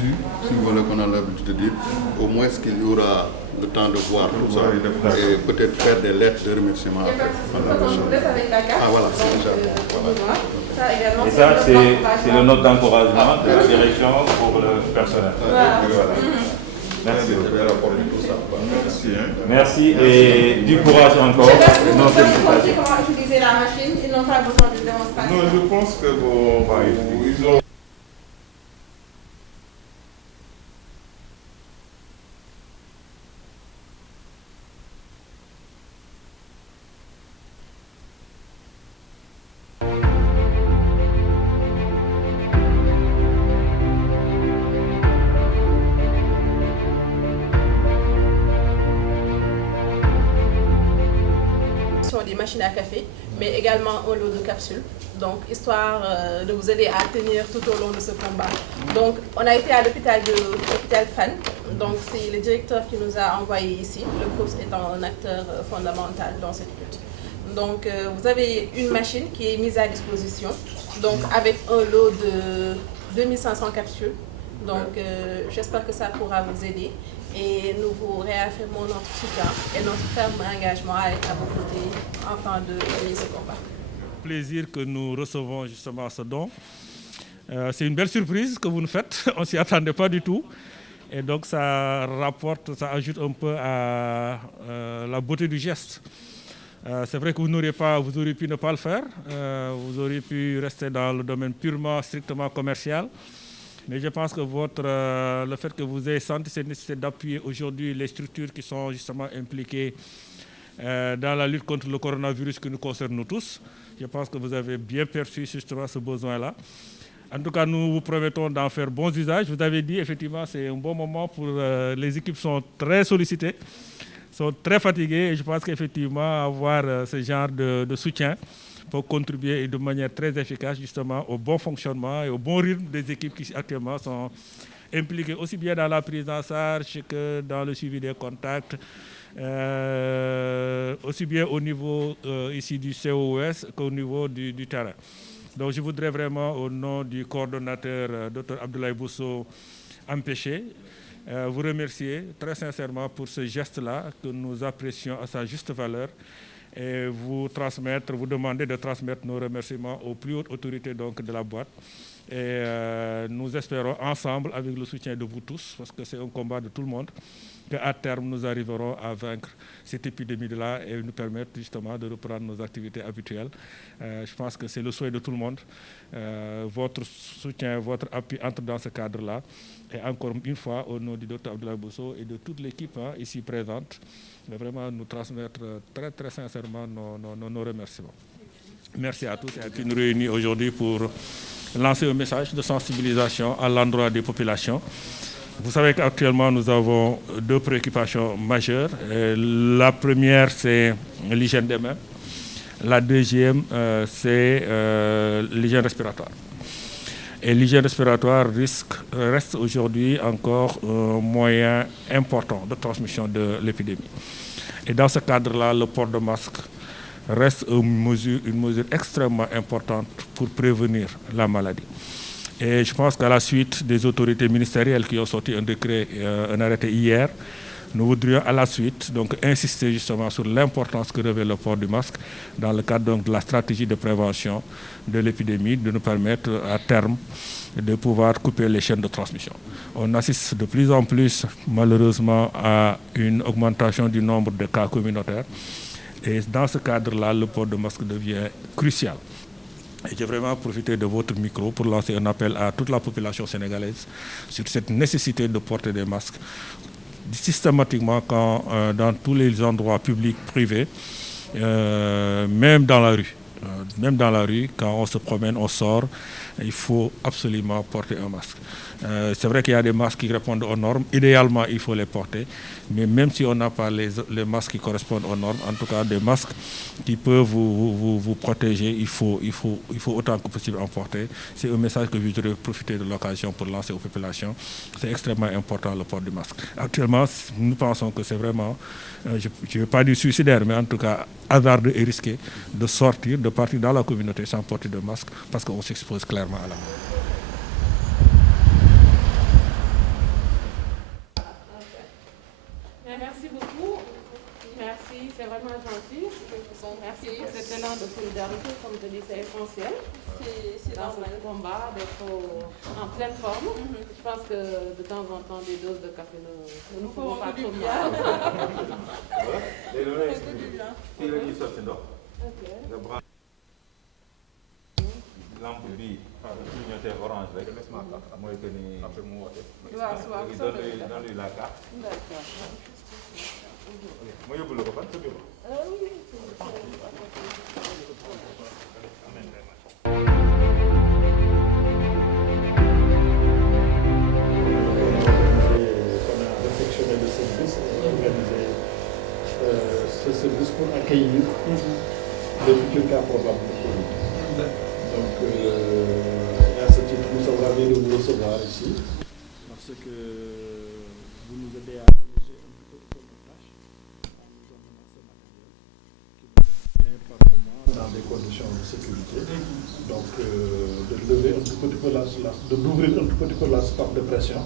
vue, si vous voulez qu'on a l'habitude de dire, au moins qu'il y aura le temps de voir tout ça et peut-être faire des lettres de remerciement après. Ah voilà, c'est déjà bon. Et ça, c'est le note d'encouragement de la direction pour le personnel. Voilà. Merci. Merci et du courage encore. Je ne sais pas comment utiliser la machine, ils n'ont pas besoin de démonstration. Non, je pense que bon, ils ont... Des machines à café, mais également un lot de capsules, donc histoire de vous aider à tenir tout au long de ce combat. Donc on a été à l'hôpital Fann, donc c'est le directeur qui nous a envoyé ici, le CROUS étant un acteur fondamental dans cette lutte. Donc vous avez une machine qui est mise à disposition, donc avec un lot de 2500 capsules. Donc j'espère que ça pourra vous aider et nous vous réaffirmons notre soutien et notre ferme engagement à être à vos côtés afin de gagner ce combat. Plaisir que nous recevons justement ce don. C'est une belle surprise que vous nous faites, on ne s'y attendait pas du tout. Et donc ça ajoute un peu à la beauté du geste. C'est vrai que vous auriez pu ne pas le faire, vous auriez pu rester dans le domaine purement, strictement commercial. Mais je pense que le fait que vous ayez senti cette nécessité d'appuyer aujourd'hui les structures qui sont justement impliquées dans la lutte contre le coronavirus qui nous concerne nous tous, je pense que vous avez bien perçu justement ce besoin-là. En tout cas, nous vous promettons d'en faire bon usage. Vous avez dit, effectivement, c'est un bon moment pour... les équipes sont très sollicitées, sont très fatiguées et je pense qu'effectivement, avoir ce genre de soutien pour contribuer de manière très efficace justement au bon fonctionnement et au bon rythme des équipes qui actuellement sont impliquées aussi bien dans la prise en charge que dans le suivi des contacts, aussi bien au niveau ici du COS qu'au niveau du terrain. Donc je voudrais vraiment au nom du coordonnateur Dr Abdoulaye Bousso Ampéché vous remercier très sincèrement pour ce geste-là que nous apprécions à sa juste valeur. Et vous demander de transmettre nos remerciements aux plus hautes autorités donc, de la boîte. Et nous espérons ensemble, avec le soutien de vous tous, parce que c'est un combat de tout le monde, qu'à terme nous arriverons à vaincre cette épidémie-là et nous permettre justement de reprendre nos activités habituelles. Je pense que c'est le souhait de tout le monde. Votre soutien, votre appui entre dans ce cadre-là. Et encore une fois, au nom du Dr Abdoulaye Bousso et de toute l'équipe ici présente, vraiment nous transmettre très très sincèrement nos remerciements. Merci à tous et à qui nous réunit aujourd'hui pour lancer un message de sensibilisation à l'endroit des populations. Vous savez qu'actuellement nous avons deux préoccupations majeures. La première, c'est l'hygiène des mains. La deuxième, c'est l'hygiène respiratoire. Et l'hygiène respiratoire reste aujourd'hui encore un moyen important de transmission de l'épidémie. Et dans ce cadre-là, le port de masque reste une mesure extrêmement importante pour prévenir la maladie. Et je pense qu'à la suite des autorités ministérielles qui ont sorti un arrêté hier, nous voudrions à la suite donc, insister justement sur l'importance que revêt le port du masque dans le cadre donc, de la stratégie de prévention de l'épidémie, de nous permettre à terme de pouvoir couper les chaînes de transmission. On assiste de plus en plus malheureusement à une augmentation du nombre de cas communautaires et dans ce cadre-là, le port de masque devient crucial. Et j'ai vraiment profité de votre micro pour lancer un appel à toute la population sénégalaise sur cette nécessité de porter des masques systématiquement dans tous les endroits publics, privés, même dans la rue. Même dans la rue, quand on se promène, on sort, il faut absolument porter un masque. C'est vrai qu'il y a des masques qui répondent aux normes. Idéalement, il faut les porter. Mais même si on n'a pas les masques qui correspondent aux normes, en tout cas des masques qui peuvent vous protéger, il faut autant que possible en porter. C'est un message que je voudrais profiter de l'occasion pour lancer aux populations. C'est extrêmement important le port du masque. Actuellement, nous pensons que c'est vraiment, je ne vais pas dire suicidaire, mais en tout cas hasardeux et risqué de sortir, de partir dans la communauté sans porter de masque parce qu'on s'expose clairement à la maladie. Merci. Cet élan de solidarité, comme je dis, c'est essentiel. C'est dans le combat d'être en pleine forme. Je pense que de temps en temps, des doses de café ne nous feront pas trop mal. Lampe bi clignoté orange rek mooy que ni après mu woote. Dans lui la carte. D'accord. Ma yóbbu la ko fan sa bureau. Oui. On a réfectionné le service et organisé ce service pour accueillir les futurs cas probables de Covid. Donc, à ce titre, nous sommes ravis de vous recevoir ici parce que vous nous aidez à alléger un peu notre tâche en nous donnant ce matériel qui nous permet par moment, dans des conditions de sécurité, donc de lever un tout petit peu d'ouvrir un tout petit peu la stop de pression.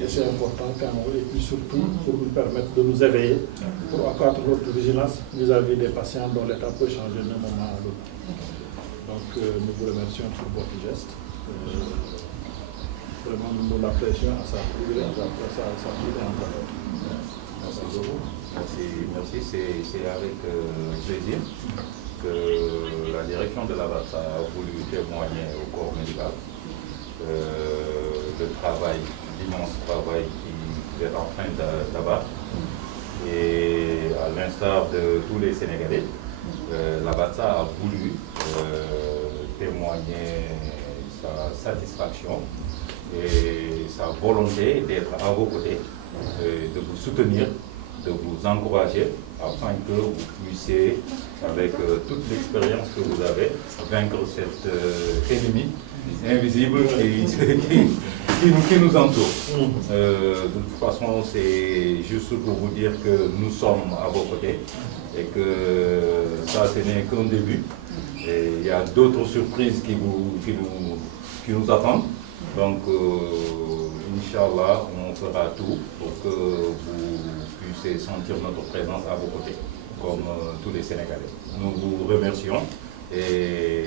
Et c'est important quand même, et puis surtout pour nous permettre de nous éveiller, pour accroître notre vigilance vis-à-vis des patients dont l'état peut changer d'un moment à l'autre. Donc nous vous remercions pour votre geste. Vraiment, nous l'apprécions à sa plus grande valeur. Merci beaucoup. Merci. C'est avec plaisir que la direction de la VATSA a voulu témoigner au corps médical le travail, l'immense travail qu'il est en train d'abattre. Et à l'instar de tous les Sénégalais, la VATSA a voulu témoigner sa satisfaction et sa volonté d'être à vos côtés, de vous soutenir, de vous encourager afin que vous puissiez, avec toute l'expérience que vous avez, vaincre cet ennemi invisible qui nous entoure. De toute façon, c'est juste pour vous dire que nous sommes à vos côtés et que ça, ce n'est qu'un début. Et il y a d'autres surprises qui nous attendent. Donc, Inch'Allah, on fera tout pour que vous puissiez sentir notre présence à vos côtés, comme tous les Sénégalais. Nous vous remercions et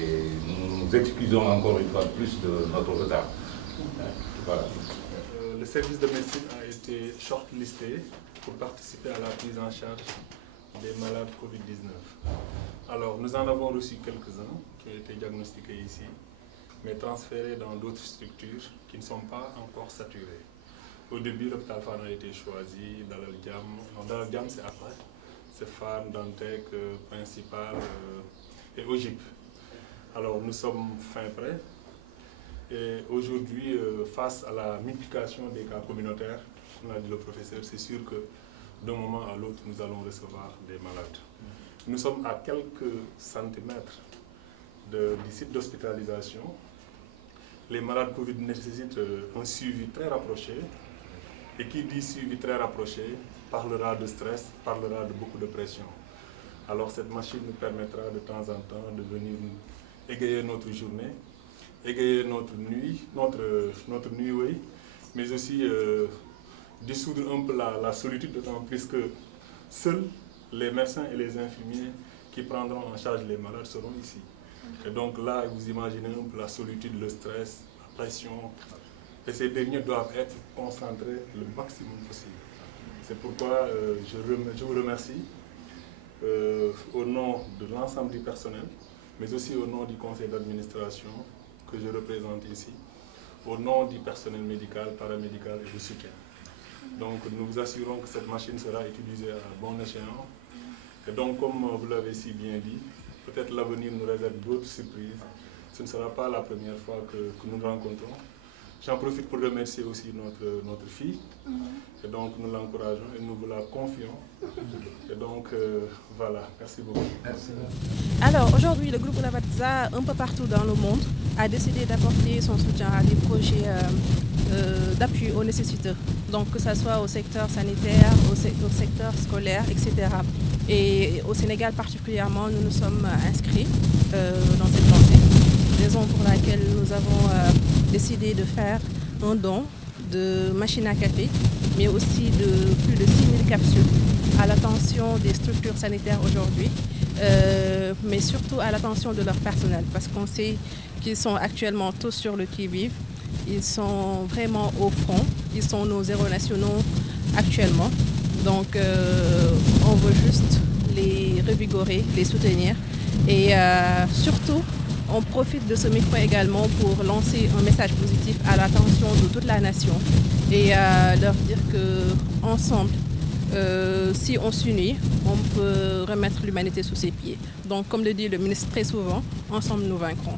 nous nous excusons encore une fois de plus de notre retard. Voilà. Le service de médecine a été shortlisté pour participer à la prise en charge des malades Covid-19. Alors, nous en avons reçu quelques-uns qui ont été diagnostiqués ici, mais transférés dans d'autres structures qui ne sont pas encore saturées. Au début, l'hôpital Fann a été choisi, Dalal Jamm c'est après, c'est Fann, Dantec, Principal et OGIP. Alors nous sommes fin prêts et aujourd'hui, face à la multiplication des cas communautaires, on a dit le professeur, c'est sûr que d'un moment à l'autre, nous allons recevoir des malades. Nous sommes à quelques centimètres du site d'hospitalisation. Les malades Covid nécessitent un suivi très rapproché. Et qui dit suivi très rapproché parlera de stress, parlera de beaucoup de pression. Alors cette machine nous permettra de temps en temps de venir égayer notre journée, égayer notre nuit, oui, mais aussi dissoudre un peu la solitude, d'autant plus que seuls les médecins et les infirmiers qui prendront en charge les malades seront ici. Et donc là, vous imaginez un peu la solitude, le stress, la pression. Et ces derniers doivent être concentrés le maximum possible. C'est pourquoi je vous remercie au nom de l'ensemble du personnel, mais aussi au nom du conseil d'administration que je représente ici, au nom du personnel médical, paramédical et de soutien. Donc nous vous assurons que cette machine sera utilisée à bon escient. Et donc comme vous l'avez si bien dit, peut-être l'avenir nous réserve d'autres surprises. Ce ne sera pas la première fois que nous nous rencontrons. J'en profite pour remercier aussi notre fille. Et donc nous l'encourageons et nous vous la confions. Et donc voilà, merci beaucoup. Merci. Alors aujourd'hui, le groupe La VATSA, un peu partout dans le monde, a décidé d'apporter son soutien à des projets d'appui aux nécessiteux. Donc que ce soit au secteur sanitaire, au secteur scolaire, etc. Et au Sénégal particulièrement, nous nous sommes inscrits dans cette lancée. Raison pour laquelle nous avons décidé de faire un don de machines à café, mais aussi de plus de 6000 capsules à l'attention des structures sanitaires aujourd'hui, mais surtout à l'attention de leur personnel, parce qu'on sait qu'ils sont actuellement tous sur le qui-vive, ils sont vraiment au front, ils sont nos héros nationaux actuellement. Donc on veut juste les revigorer, les soutenir et surtout on profite de ce micro également pour lancer un message positif à l'attention de toute la nation et leur dire qu'ensemble, si on s'unit, on peut remettre l'humanité sous ses pieds. Donc comme le dit le ministre très souvent, ensemble nous vaincrons.